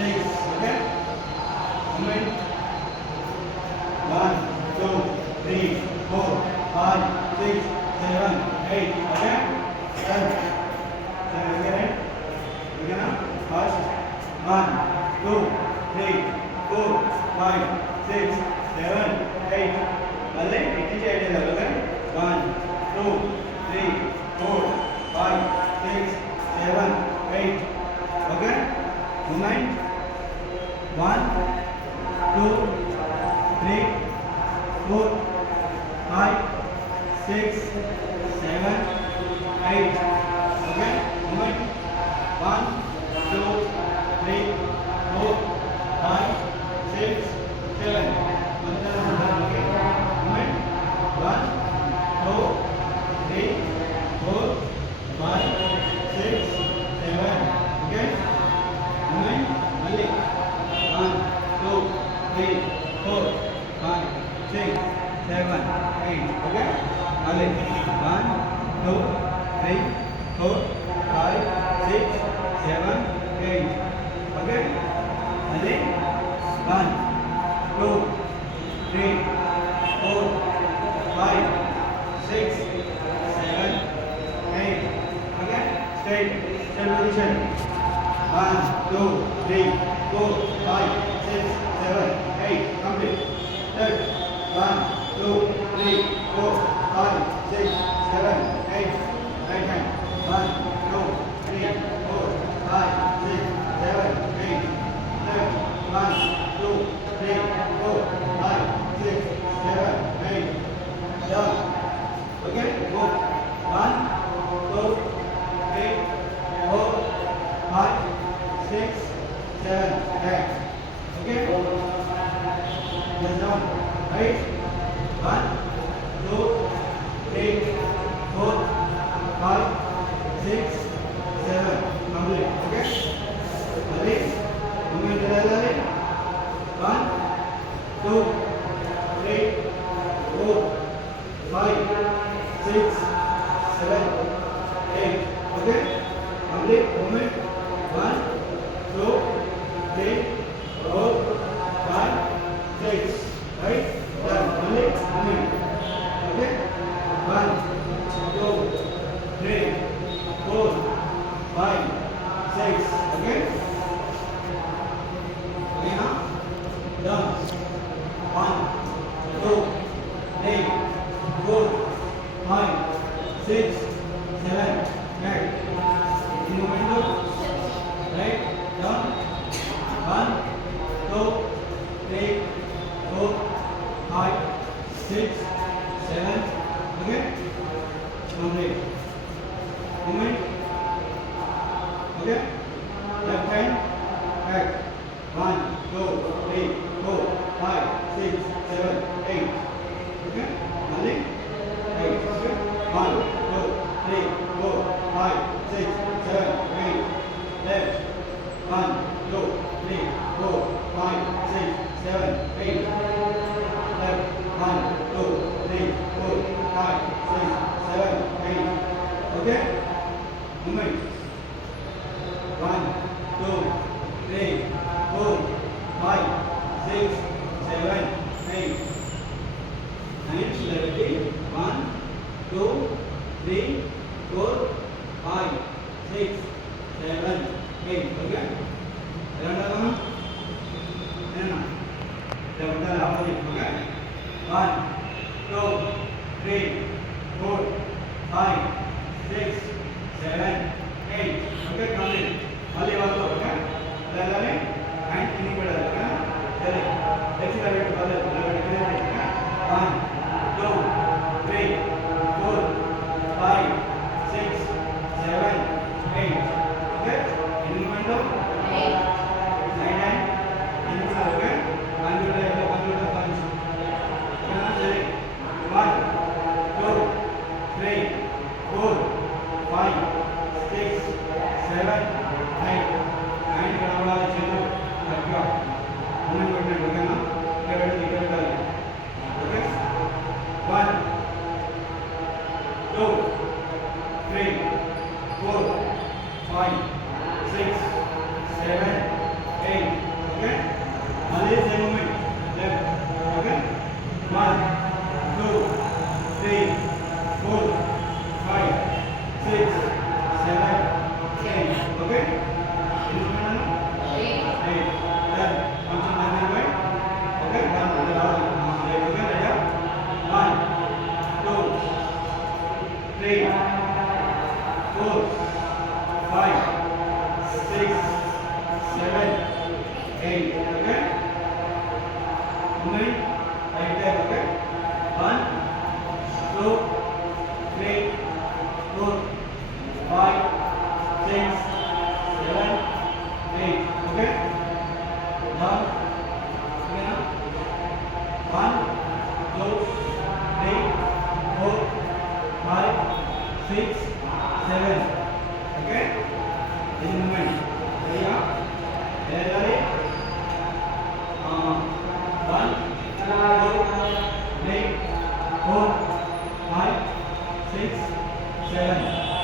6. Okay? Movement. 1, 2, 3, 4, 5, 6, 7, 8. Okay? 10. Again. Again. First. 1, 2, 3, 4, 5, 6, 7, 8. మళ్ళీ ఇటు నుంచి 8 వెళ్ళాలి. Okay? 1, 2, 3, 4, 5, 6, 7, 8. Okay? Movement. 1, 2, 3, 4, 5, 6, 7, 8. Okay? Movement. 1, 2, 3, 4, 5, 6, 7. Okay? Movement. 1, 2, 3, 4, 5, 6, 7. Okay? Movement. Mali. 1, 2, 3, 4, 5, 6, 7, 8. Okay? Mali. 1, 2, 3, 4, 5, 6, 7, 8. Okay? Mali. 1, 2, 3, 4, 5, 6, 7, 8. Okay? Straight position. 1, 2, 3, 4, 5, 6, 7, 8. Complete. Third. 1, 2, 3, 4, 5, 6, 7, 8. Right hand. 1, 2, 3, 4, 5, 6, 7, 8. Third. 1, 2, 3, 4, 5, 6, 7, 8. Done. Okay? Go. 1, 2, 3, 4, 5, 6, 7, 8. Okay? Just down. Right? 1, 2, 3, 4, 5, 6, 7. Complete. Okay? Ready? Movement ready? 1, 2, 3, 4, 5, 6, 7, 8. Okay? Complete movement. 1, 2, 3, 4, 5, 6. Right? Done. Only movement. Okay? 1, 2, 3, 4, 5, 6. Okay? Okay now? Done. 1, 2, 3, 4, 5, 6, 7, 8. In movement. Right? Down. 1, 2, 3, 4, 5, 6, 7. Okay? Complete. Movement. Okay? Left hand. Back. 1, 2, 3, 4, 5, 6, 7, 8. Okay? Only 8. Okay? 1, 2, 3, 4, 5, 6, 7, 8. Left. 1, 2, 3, 4, 5, 6, 7, 8. Left. 1, 2, 3, 4, 5, 6, 7, 8. Okay? Movement. 1, 2, 3, 4, 5, 6, 7, 8. Hands left. 1, 2, 3, 4, 5, 6, 7, 8. Okay? Remember? Remember? Remember opposite. Okay? 1, 2, 3, 4, 5, 6, 7, 8. Okay? Complete. Only one more. Okay? Then hand in the middle. Okay? Then let's see the way to follow. 1, 2, 3, 4, 5, 6, 7, 8. Okay? In the middle. 8. Right hand. In the middle. Okay? One to the punch. Okay? 1, 2, 3, 4, 5, 6, 7, Ready? 1, 2, 3, 4, 5, 6, 7.